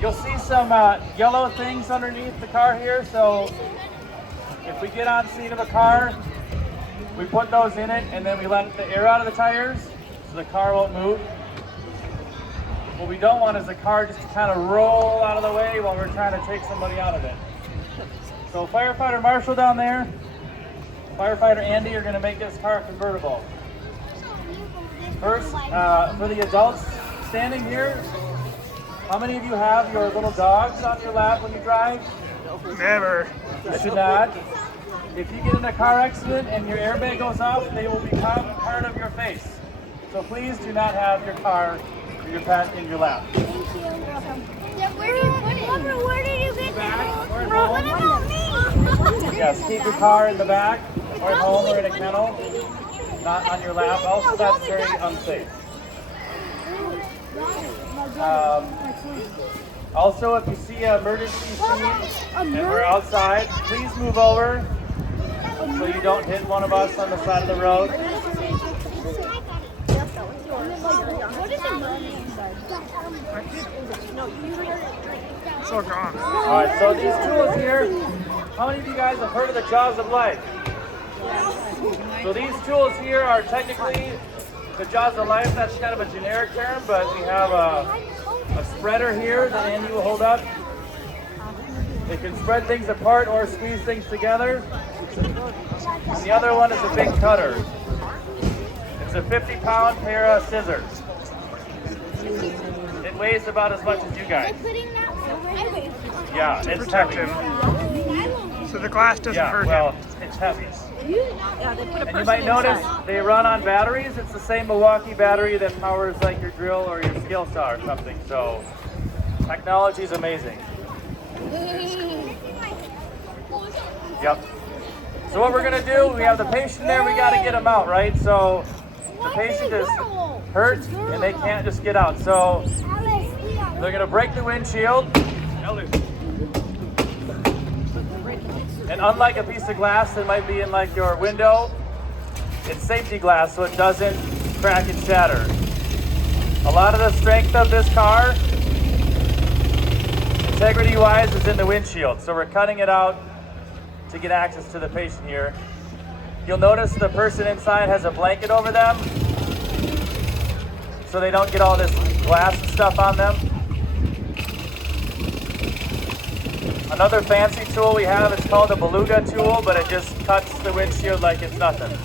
You'll see some yellow things underneath the car here, so if we get on scene of a car, we put those in it and then we let the air out of the tires so the car won't move. What we don't want is the car just to kind of roll out of the way while we're trying to take somebody out of it. So firefighter Marshall down there, firefighter Andy are going to make this car convertible. First, for the adults standing here, how many of you have your little dogs on your lap when you drive? Never. You should not. If you get in a car accident and your airbag goes off, they will become part of your face. So please do not have your car or your pet in your lap. Thank you. Yeah, where do you put it? Papa, where did you get Back or at What home? about me? Yes, keep your car in the back or at home or in a kennel, not on your lap. Also, that's very unsafe. Also, if you see an emergency scene and we're outside, please move over so you don't hit one of us on the side of the road. It's all gone. All right, so these tools here, how many of you guys have heard of the jaws of life? So these tools here are technically the jaws of life. That's kind of a generic term, but we have a spreader here that Andy will hold up. It can spread things apart or squeeze things together. And the other one is a big cutter. It's a 50-pound pair of scissors. It weighs about as much as you guys. Yeah, it's Protect heavy. him. So the glass doesn't Yeah, hurt well, him. it's heavy. Yeah, they put a And you person might notice inside. they run on batteries. It's the same Milwaukee battery that powers like your drill or your scale saw or something. So technology is amazing. Yep. So what we're gonna do, we have the patient there, we gotta get them out, right? So the patient is hurt and they can't just get out. So they're gonna break the windshield. And unlike a piece of glass that might be in like your window, it's safety glass so it doesn't crack and shatter. A lot of the strength of this car, integrity-wise, is in the windshield. So we're cutting it out to get access to the patient here. You'll notice the person inside has a blanket over them so they don't get all this glass and stuff on them. Another fancy tool we have is called a beluga tool, but it just cuts the windshield like it's nothing.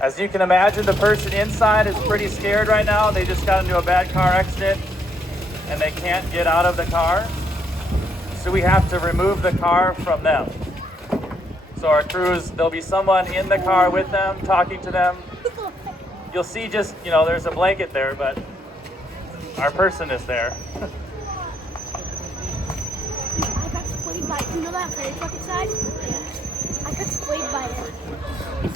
As you can imagine, the person inside is pretty scared right now. They just got into a bad car accident and they can't get out of the car. So we have to remove the car from them. So our crews, there'll be someone in the car with them, talking to them. You'll see just, there's a blanket there, but our person is there. I got splayed by, you know that fairy truck inside? I got splayed by it.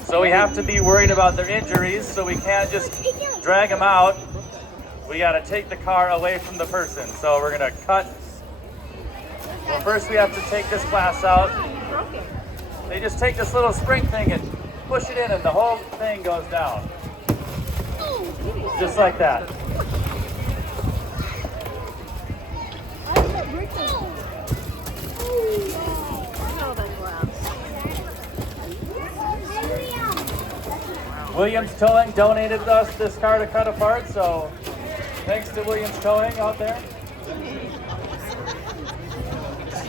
So we have to be worried about their injuries, so we can't just drag them out. We gotta take the car away from the person. So we're gonna cut. Well, first we have to take this glass out. They just take this little spring thing and push it in and the whole thing goes down. Just like that. Williams Towing donated us this car to cut apart, so thanks to Williams Towing out there.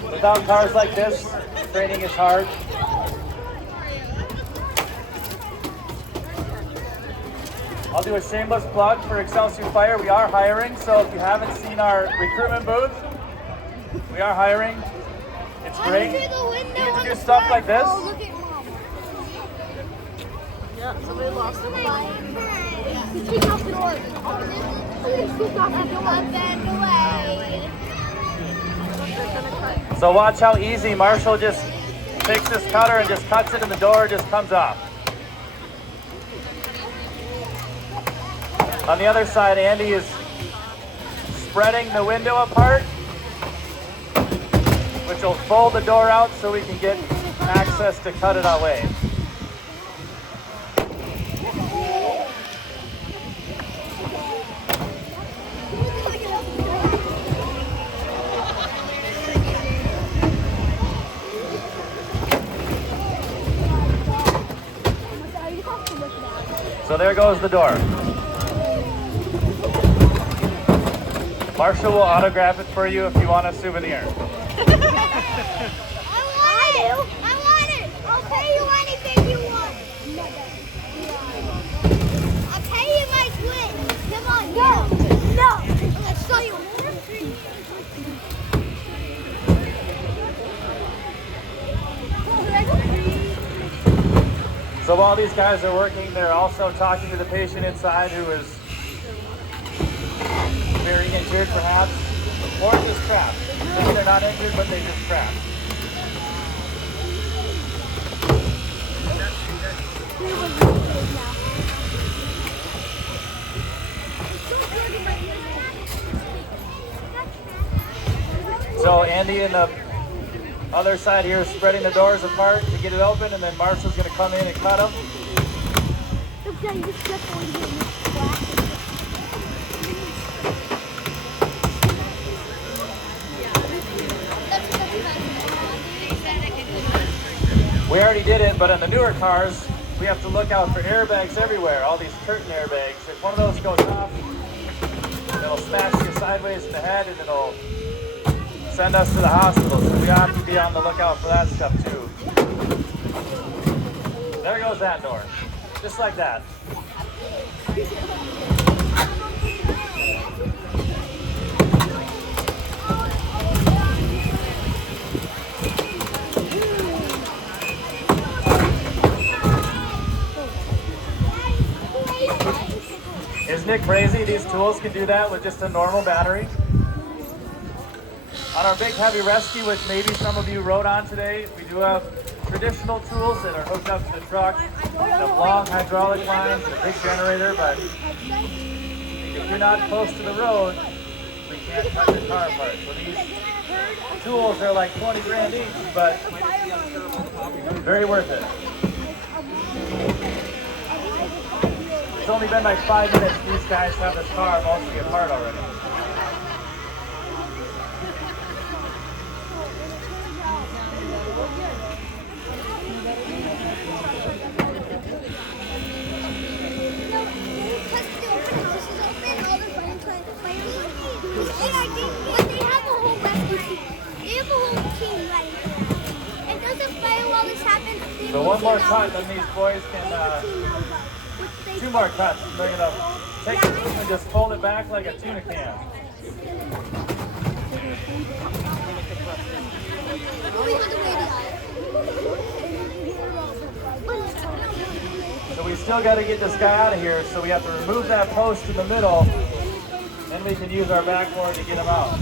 Without cars like this, training is hard. I'll do a shameless plug for Excelsior Fire. We are hiring, so if you haven't seen our recruitment booth, we are hiring. It's great. You get to do stuff like this. Yeah, somebody lost their mind. Kick off the door. Kick off the door. So watch how easy Marshall just takes this cutter and just cuts it and the door just comes off. On the other side, Andy is spreading the window apart, which will fold the door out so we can get access to cut it away. So there goes the door. Marshall will autograph it for you if you want a souvenir. I want it. I'll pay you anything you want. I'll pay you my twin. Come on, no. Let's show you. So while these guys are working, they're also talking to the patient inside who is very injured perhaps, or just trapped. Maybe they're not injured, but they just trapped. So Andy and the other side here is spreading the doors apart to get it open, and then Marshall's going to come in and cut them. We already did it, but on the newer cars, we have to look out for airbags everywhere, all these curtain airbags. If one of those goes off, it'll smash you sideways in the head and it'll send us to the hospital. So we have to be on the lookout for that stuff too. There goes that door, just like that. Isn't it crazy? These tools can do that with just a normal battery. On our big heavy rescue, which maybe some of you rode on today, we do have traditional tools that are hooked up to the truck, and have long hydraulic lines and a big generator, but if you're not close to the road, we can't cut your car apart. So these tools are like 20 grand each, but very worth it. It's only been like 5 minutes. These guys have this car mostly apart already. So one more cut, then these boys can, 2 more cuts, bring it up. Take it and just fold it back like a tuna can. So we still got to get this guy out of here, so we have to remove that post in the middle, and we can use our backboard to get him out.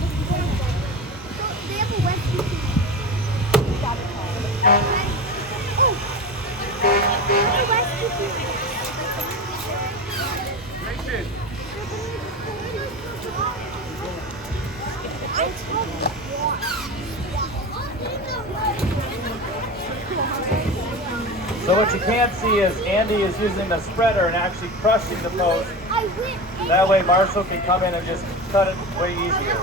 So what you can't see is Andy is using the spreader and actually crushing the post. That way Marshall can come in and just cut it way easier.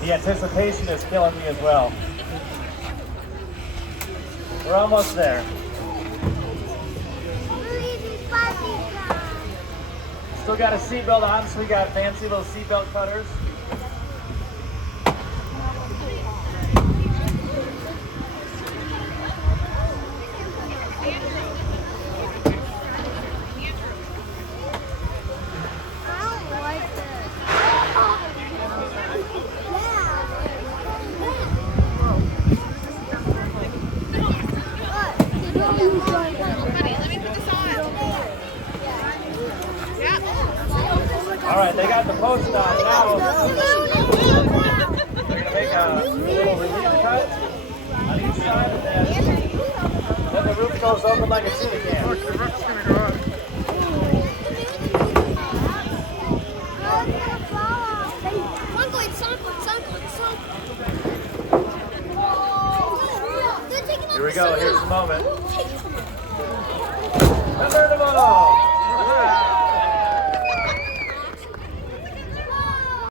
The anticipation is killing me as well. We're almost there. Still got a seatbelt on, so we got fancy little seatbelt cutters. All right, they got the post on now. They're going to make a little relief cut. inside, and then the roof goes open like a tuna can. Look, the roof's gonna go up. Here we go. Here's the moment. Convertible!